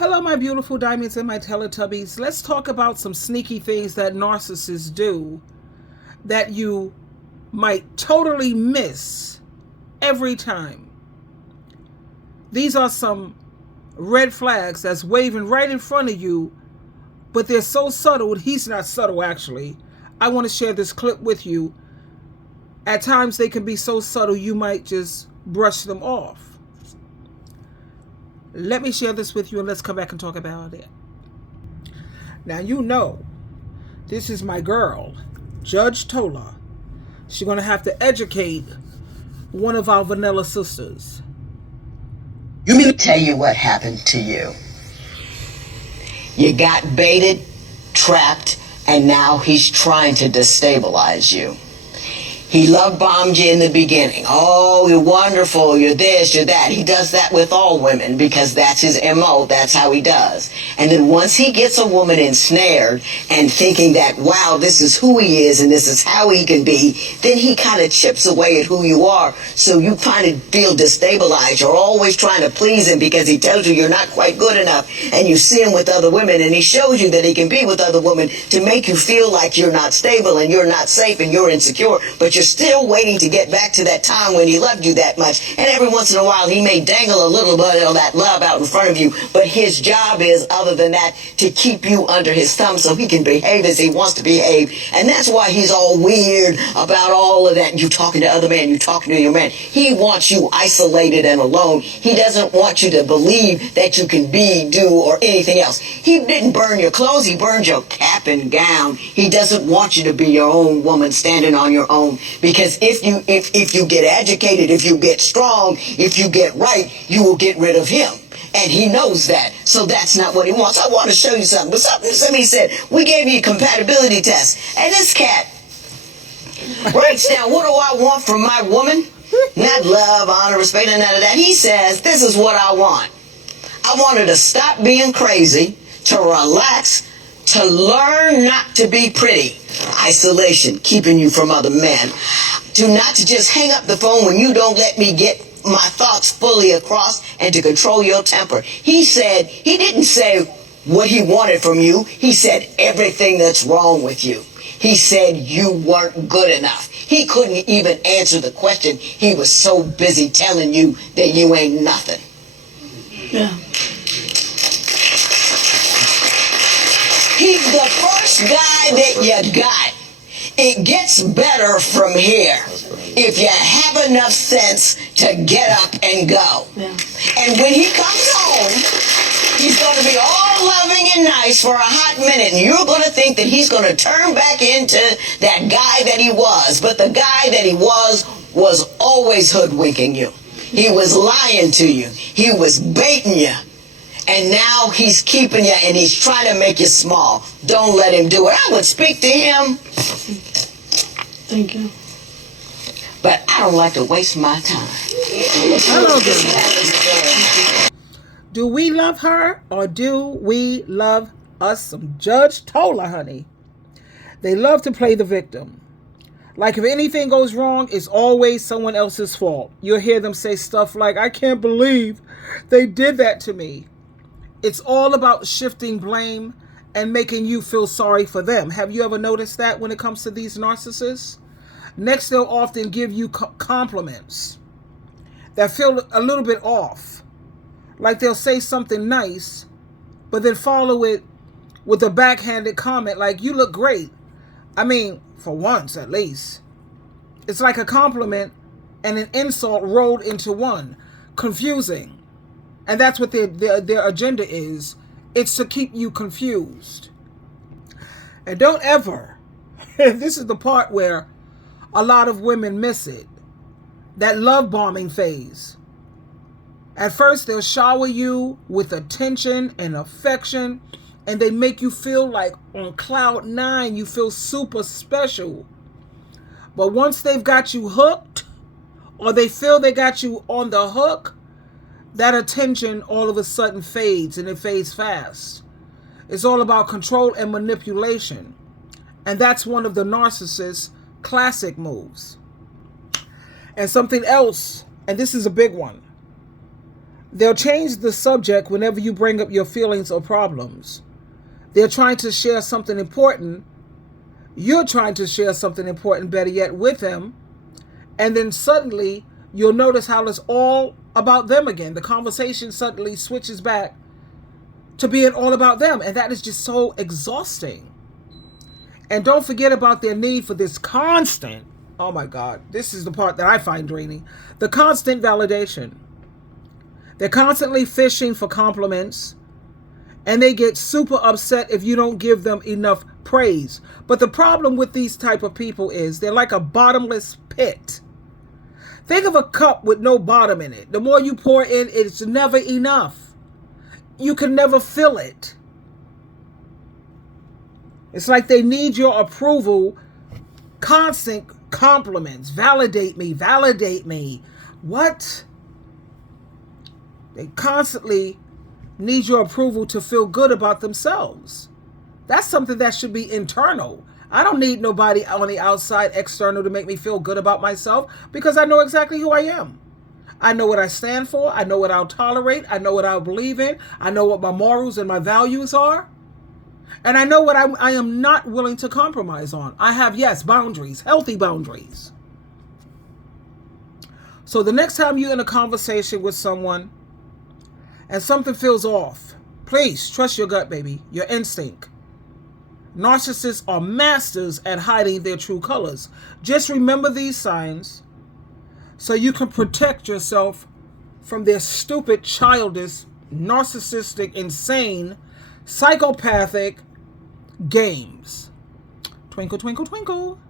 Hello, my beautiful diamonds and my Teletubbies. Let's talk about some sneaky things that narcissists do that you might totally miss every time. These are some red flags that's waving right in front of you, but they're so subtle. He's not subtle, actually. I want to share this clip with you. At times, they can be so subtle, you might just brush them off. Let me share this with you and let's come back and talk about it. Now, you know, this is my girl, Judge Tola. She's going to have to educate one of our vanilla sisters. You mean to tell you what happened to you? You got baited, trapped, and now he's trying to destabilize you. He love bombed you in the beginning. Oh, you're wonderful, you're this, you're that. He does that with all women because that's his MO, that's how he does. And then once he gets a woman ensnared and thinking that, wow, this is who he is and this is how he can be, then he kind of chips away at who you are. So you kind of feel destabilized. You're always trying to please him because he tells you you're not quite good enough. And you see him with other women and he shows you that he can be with other women to make you feel like you're not stable and you're not safe and you're insecure. But you're still waiting to get back to that time when he loved you that much. And every once in a while, he may dangle a little bit of that love out in front of you. But his job is, other than that, to keep you under his thumb so he can behave as he wants to behave. And that's why he's all weird about all of that. You talking to other men, you talking to your man. He wants you isolated and alone. He doesn't want you to believe that you can be, do, or anything else. He didn't burn your clothes. He burned your cap and gown. He doesn't want you to be your own woman standing on your own. Because if you get educated, if you get strong, if you get right, you will get rid of him. And he knows that. So that's not what he wants. I want to show you something. But somebody said, we gave you a compatibility test. And this cat breaks down, what do I want from my woman? Not love, honor, respect, and none of that. He says, this is what I want. I want her to stop being crazy, to relax, to learn not to be pretty. Isolation, keeping you from other men. To not to just hang up the phone when you don't let me get my thoughts fully across and to control your temper. He said, he didn't say what he wanted from you. He said everything that's wrong with you. He said you weren't good enough. He couldn't even answer the question. He was so busy telling you that you ain't nothing. Yeah. He's the first guy that you got. It gets better from here if you have enough sense to get up and go. Yeah. And when he comes home, he's going to be all loving and nice for a hot minute. And you're going to think that he's going to turn back into that guy that he was. But the guy that he was always hoodwinking you. He was lying to you. He was baiting you. And now he's keeping you and he's trying to make you small. Don't let him do it. I would speak to him. Thank you. But I don't like to waste my time. Hello, girl. Do we love her or do we love us some Judge Tola, honey? They love to play the victim. Like if anything goes wrong, it's always someone else's fault. You'll hear them say stuff like, I can't believe they did that to me. It's all about shifting blame and making you feel sorry for them. Have you ever noticed that when it comes to these narcissists? Next, they'll often give you compliments that feel a little bit off. Like they'll say something nice, but then follow it with a backhanded comment like, you look great. I mean, for once at least. It's like a compliment and an insult rolled into one. Confusing. And that's what their agenda is. It's to keep you confused. And don't ever, this is the part where a lot of women miss it, that love bombing phase. At first, they'll shower you with attention and affection, and they make you feel like on cloud nine, you feel super special. But once they've got you hooked, or they feel they got you on the hook, that attention all of a sudden fades, and it fades fast. It's all about control and manipulation. And that's one of the narcissist's classic moves. And something else, and this is a big one, They'll change the subject whenever you bring up your feelings or problems. They're trying to share something important. You're trying to share something important, better yet, with them. And then suddenly you'll notice how it's all about them again. The conversation suddenly switches back to being all about them. And that is just so exhausting. And don't forget about their need for this constant, oh my God, this is the part that I find draining, the constant validation. They're constantly fishing for compliments, and they get super upset if you don't give them enough praise. But the problem with these type of people is they're like a bottomless pit. Think of a cup with no bottom in it. The more you pour in, it's never enough. You can never fill it. It's like they need your approval, constant compliments. Validate me, validate me. What? They constantly need your approval to feel good about themselves. That's something that should be internal. I don't need nobody on the outside, external, to make me feel good about myself, because I know exactly who I am. I know what I stand for. I know what I'll tolerate. I know what I'll believe in. I know what my morals and my values are. And I know what I am not willing to compromise on. I have, yes, boundaries, healthy boundaries. So the next time you're in a conversation with someone and something feels off, please trust your gut, baby, your instinct. Narcissists are masters at hiding their true colors. Just remember these signs so you can protect yourself from their stupid, childish, narcissistic, insane, psychopathic games. Twinkle, twinkle, twinkle.